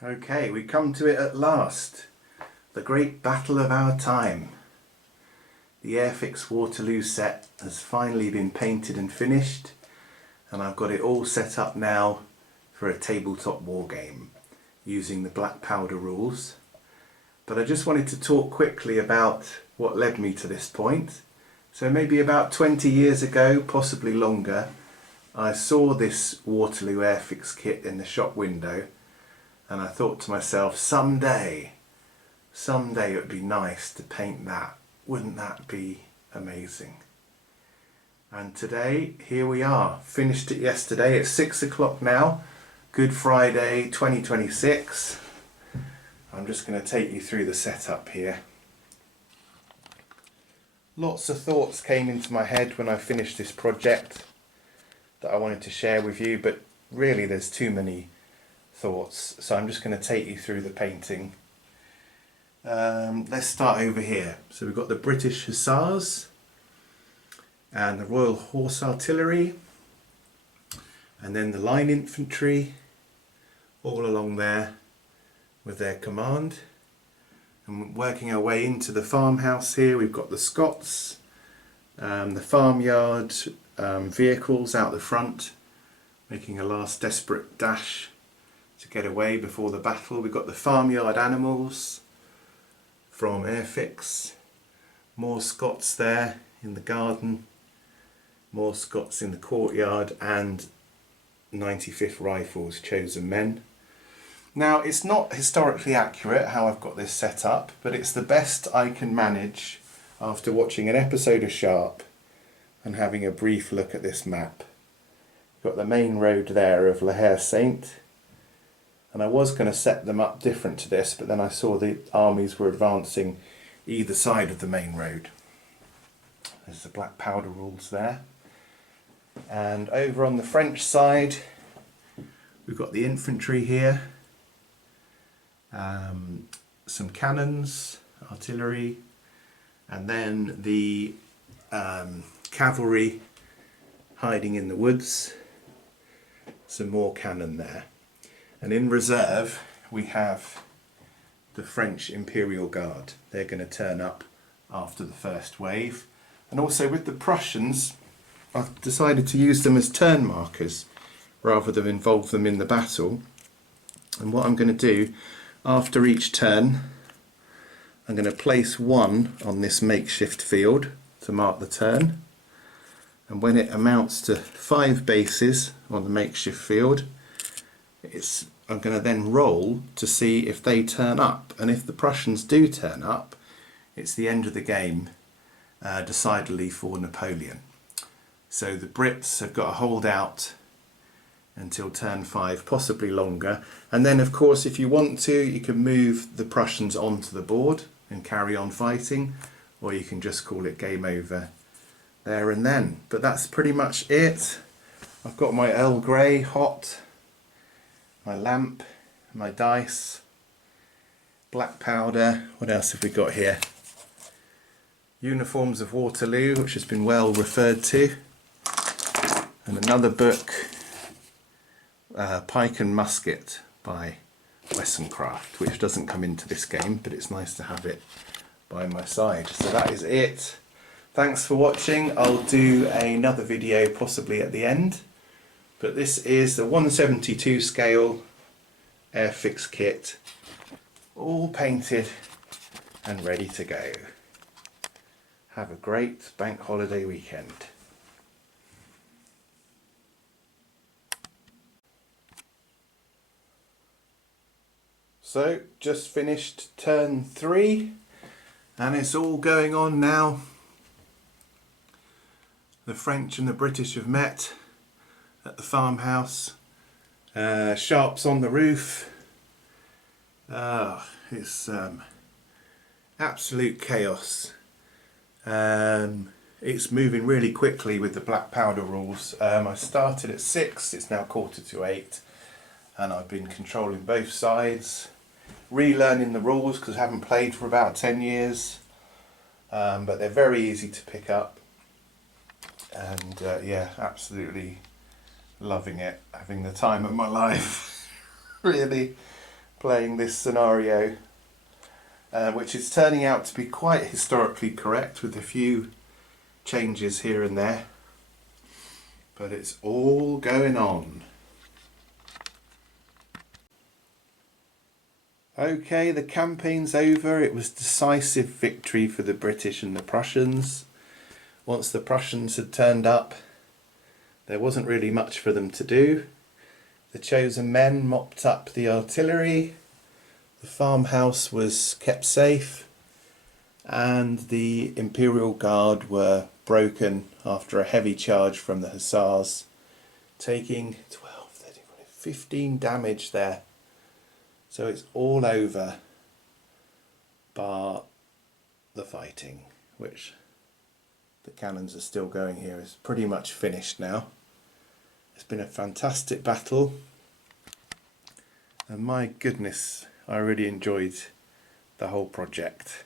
Okay, we come to it at last. The great battle of our time. The Airfix Waterloo set has finally been painted and finished, and I've got it all set up now for a tabletop war game using the black powder rules. But I just wanted to talk quickly about what led me to this point. So maybe about 20 years ago, possibly longer, I saw this Waterloo Airfix kit in the shop window, and I thought to myself, someday it would be nice to paint that. Wouldn't that be amazing? And today, here we are. Finished it yesterday. It's 6 o'clock now. Good Friday 2026. I'm just going to take you through the setup here. Lots of thoughts came into my head when I finished this project that I wanted to share with you, but really there's too many thoughts, so I'm just going to take you through the painting. Let's start over here. So we've got the British Hussars and the Royal Horse Artillery, and then the Line Infantry all along there with their command. And working our way into the farmhouse here, we've got the Scots, the farmyard vehicles out the front, making a last desperate dash to get away before the battle. We've got the farmyard animals from Airfix, more Scots there in the garden, more Scots in the courtyard, and 95th Rifles chosen men. Now, it's not historically accurate how I've got this set up, but it's the best I can manage after watching an episode of Sharpe and having a brief look at this map. You've got the main road there of La Hare Saint, and I was going to set them up different to this, but then I saw the armies were advancing either side of the main road. There's the black powder rules there. And over on the French side, we've got the infantry here, some cannons, artillery, and then the cavalry hiding in the woods, some more cannon there. And in reserve we have the French Imperial Guard. They're going to turn up after the first wave. And also with the Prussians, I've decided to use them as turn markers rather than involve them in the battle. And what I'm going to do, after each turn, I'm going to place one on this makeshift field to mark the turn. And when it amounts to 5 bases on the makeshift field, I'm going to then roll to see if they turn up, and if the Prussians do turn up, it's the end of the game, decidedly for Napoleon. So the Brits have got to hold out until turn 5, possibly longer, and then of course if you want to, you can move the Prussians onto the board and carry on fighting, or you can just call it game over there and then. But that's pretty much it. I've got my Earl Grey hot, my lamp, my dice, black powder. What else have we got here? Uniforms of Waterloo, which has been well referred to, and another book, Pike and Musket by Wessoncraft, which doesn't come into this game, but it's nice to have it by my side. So that is it. Thanks for watching. I'll do another video possibly at the end. But this is the 1/72 scale Airfix kit, all painted and ready to go. Have a great bank holiday weekend. So, just finished turn 3, and it's all going on now. The French and the British have met at the farmhouse. Sharpe's on the roof. It's absolute chaos. It's moving really quickly with the black powder rules. I started at 6, it's now 7:45, and I've been controlling both sides, relearning the rules because I haven't played for about 10 years, but they're very easy to pick up, and yeah, absolutely loving it, having the time of my life. Really, playing this scenario, which is turning out to be quite historically correct with a few changes here and there, but it's all going on. Okay, the campaign's over. It was decisive victory for the British and the Prussians. Once the Prussians had turned up, there wasn't really much for them to do. The chosen men mopped up the artillery, the farmhouse was kept safe, and the Imperial Guard were broken after a heavy charge from the hussars, taking 12, 13, 15 damage there. So it's all over bar the fighting, which the cannons are still going here. It's pretty much finished now. It's been a fantastic battle, and my goodness, I really enjoyed the whole project.